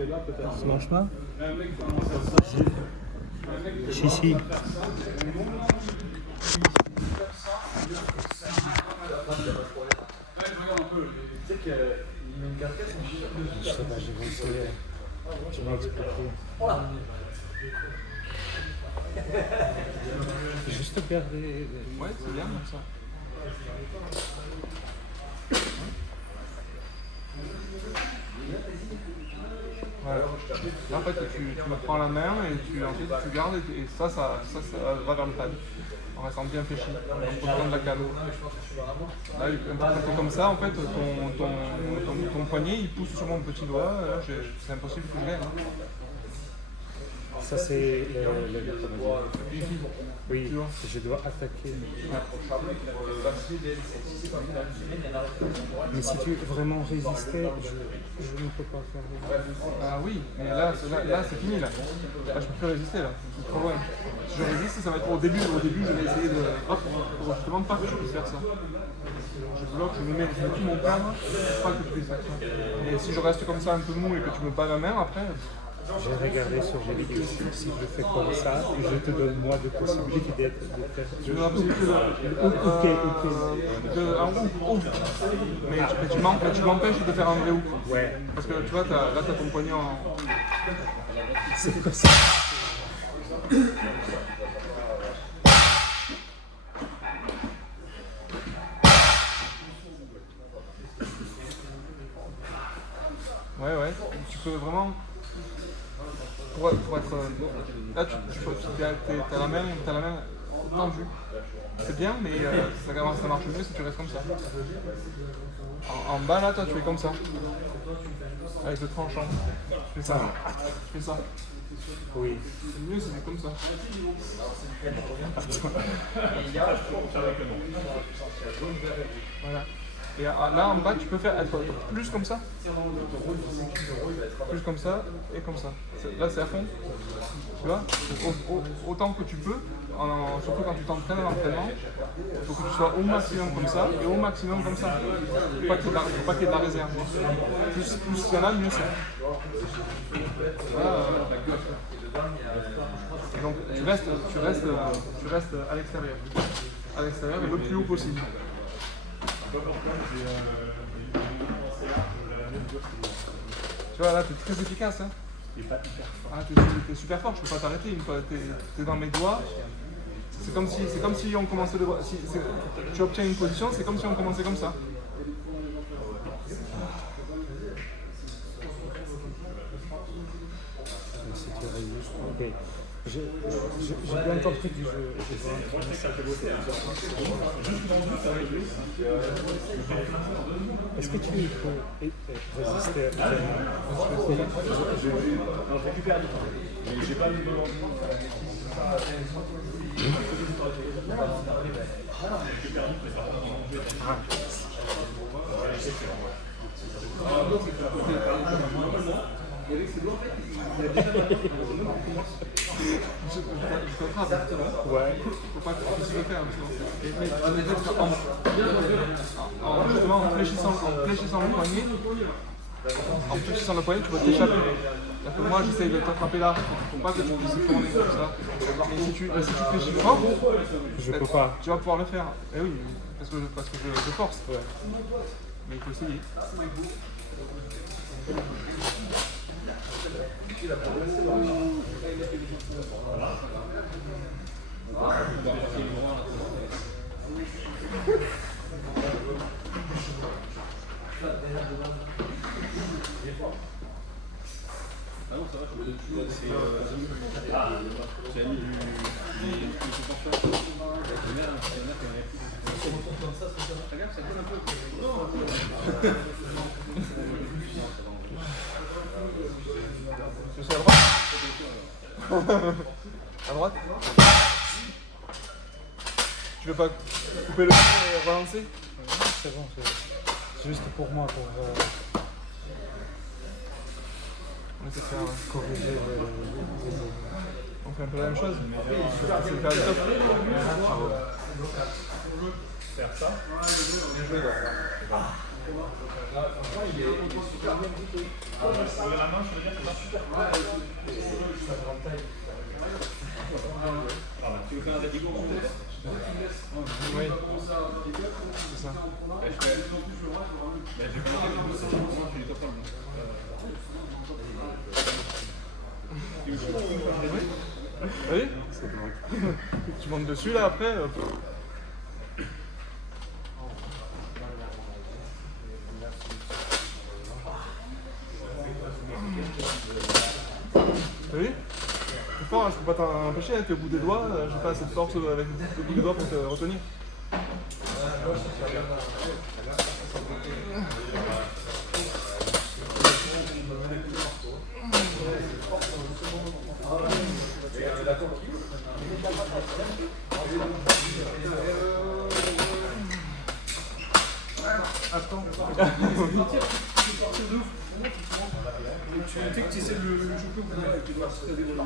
Ça marche pas? Si. Je sais pas, j'ai vu je vais expliquer. Juste regarder. Ouais, c'est bien comme ça. Voilà. Là, en fait, tu me prends la main et ensuite tu gardes et ça va vers le pad. En restant bien fléchi, en profitant de la canne. Là, quand tu es comme ça, en fait, ton poignet il pousse sur mon petit doigt. C'est impossible que je l'aie. Ça, c'est le oui, je dois attaquer. Mais si tu veux vraiment résister, je ne peux pas faire. Ah oui, mais là c'est fini là. Là je peux plus résister là, c'est trop loin. Si je résiste, ça va être au début. Au début, je vais essayer de. Hop, pour justement pas que je puisse faire ça. Je bloque, je mets tout mon cadre, pour pas que je puisse faire ça. Et si je reste comme ça un peu mou et que tu me bats la main après. J'ai regardé sur les vidéos, si je fais comme ça, je te donne moi de possibilités de faire. Tu me Ok. Mais tu m'empêches de faire un vrai hook. Ouais. Parce que tu vois, là t'as ton poignet en. C'est comme ça. Ouais. Tu peux vraiment. Pour être. Là, t'as la main tendue. C'est bien, mais ça marche mieux si tu restes comme ça. En bas, là, toi, tu fais comme ça. Avec le tranchant. Tu fais ça. Tu fais ça. Oui. C'est mieux si c'est comme ça. Voilà. Et là en bas, tu peux être plus comme ça. Plus comme ça et comme ça. Là, c'est à fond. Tu vois, autant que tu peux, surtout quand tu t'entraînes à l'entraînement, il faut que tu sois au maximum comme ça et au maximum comme ça. Il ne faut pas qu'il y ait de la réserve. Plus il y en a, mieux c'est. Voilà. Et donc tu restes à l'extérieur. À l'extérieur et le plus haut possible. Tu vois là, t'es très efficace. Hein. T'es super fort, je peux pas t'arrêter une fois t'es dans mes doigts. C'est comme si on commençait le. Si tu obtiens une position, c'est comme si on commençait comme ça. Okay. J'ai bien compris du jeu. Est-ce que tu peux résister à je récupère du temps. Mais j'ai pas le niveau. Je t'attrape. Ouais. Faut pas que tu puisses le faire. Justement, en fléchissant le poignet, tu vas t'échapper. C'est-à-dire que moi, j'essaye de t'attraper là. Faut pas que tu puisses tourner comme ça. Mais si tu fléchis fort, je peux pas. Tu vas pouvoir le faire. Eh oui, parce que je force. Ouais. Mais il faut essayer. Ah non, ça va, je me donne toujours. C'est mis du regarde, ça donne un peu. Je suis à droite. À droite. Tu veux pas couper le feu et relancer? C'est bon, c'est juste pour moi, pour On essaie de faire corriger les... On fait un peu la même chose. C'est de faire des tops. Faire ça. Bien joué, Tu veux faire un vertigo peut-être? Oui, c'est ça. Oui. Tu montes dessus là après. Oui. C'est fort, hein, je peux pas t'empêcher, hein, t'es au bout des doigts, j'ai pas assez de force avec le bout des doigts pour te retenir. Attends. Tu sais que tu essaies de le choper ou pas avec les doigts si t'as des doigts.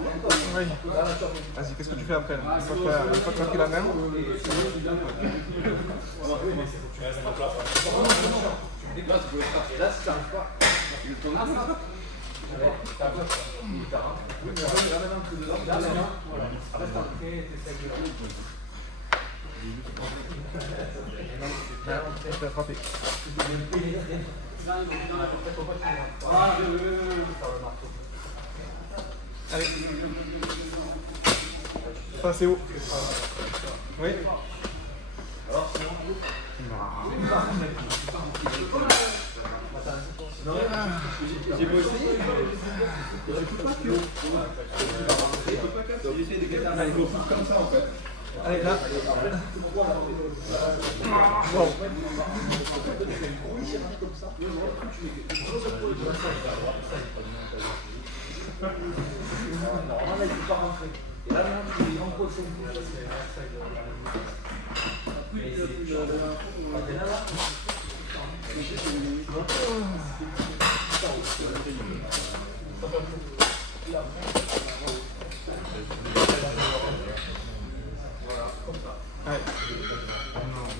Oui. Vas-y, qu'est-ce que tu fais après là? Une fois que tu as pris la main. Là, si t'arrives pas. Je t'ai frappé. Allez. Passez haut. Oui. J'ai beau essayer, je peux pas que. J'ai essayé de gagner un gros truc comme ça en fait. Allez, là. Wow. Ouais.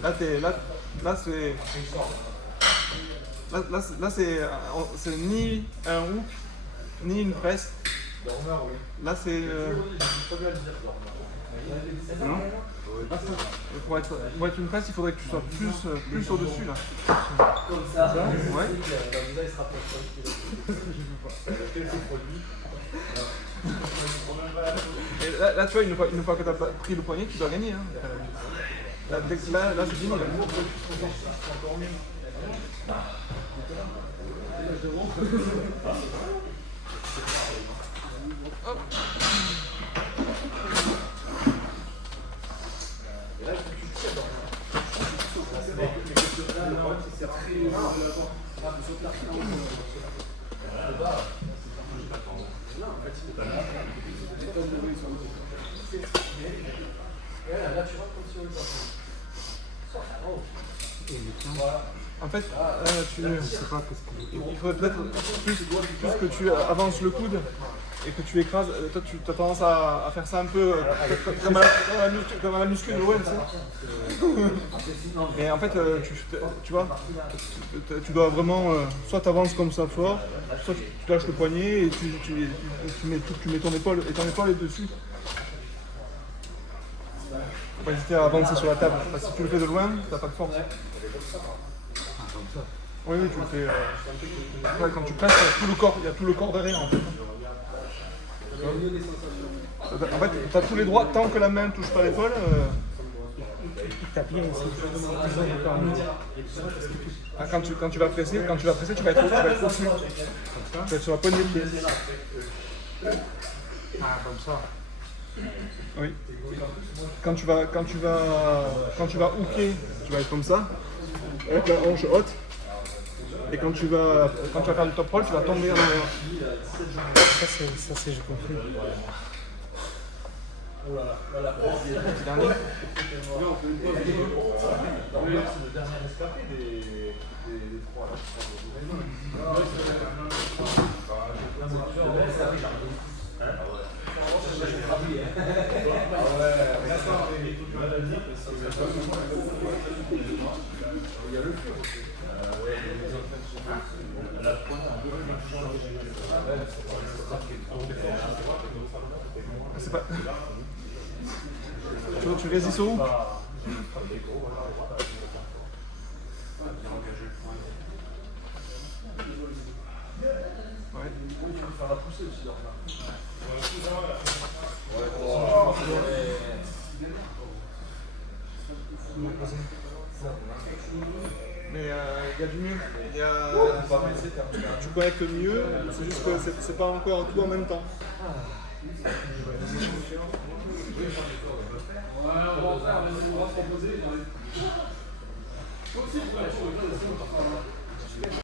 Là c'est c'est ni un hook ni une presse. Là c'est non. Pour être une presse, il faudrait que tu sois plus au-dessus là. Comme ça, ouais. Et là, tu vois, une fois que tu as pris le poignet, tu dois gagner. Hein. Là, c'est fini. Hop. En fait, il faudrait peut-être plus que tu avances le coude et que tu écrases. Toi, tu as tendance à faire ça un peu comme à la muscu de l'OM, tu sais. Et en fait, tu vois, tu dois vraiment, soit tu avances comme ça fort, soit tu lâches le poignet et tu mets ton épaule est dessus. Faut pas hésiter à avancer sur la table, parce que si tu le fais de loin, t'as pas de force. Oui, tu le fais. Quand tu passes, il y a tout le corps derrière en fait. En fait, tu as tous les droits tant que la main ne touche pas l'épaule. T'as bien essayé. Ah, quand tu vas presser, tu vas être au-dessus. Tu vas être sur la poignée de pied. Ah, comme ça. Oui. Quand tu vas hooker, tu vas être comme ça, avec la hanche haute. Et quand tu vas faire du top roll, tu vas tomber en arrière. Ça c'est j'ai compris. Dernier. C'est pas... Tu résistes où? Ouais. Mais il y a du mieux. Tu connectes mieux, c'est juste que c'est pas encore tout en même temps. On va proposer.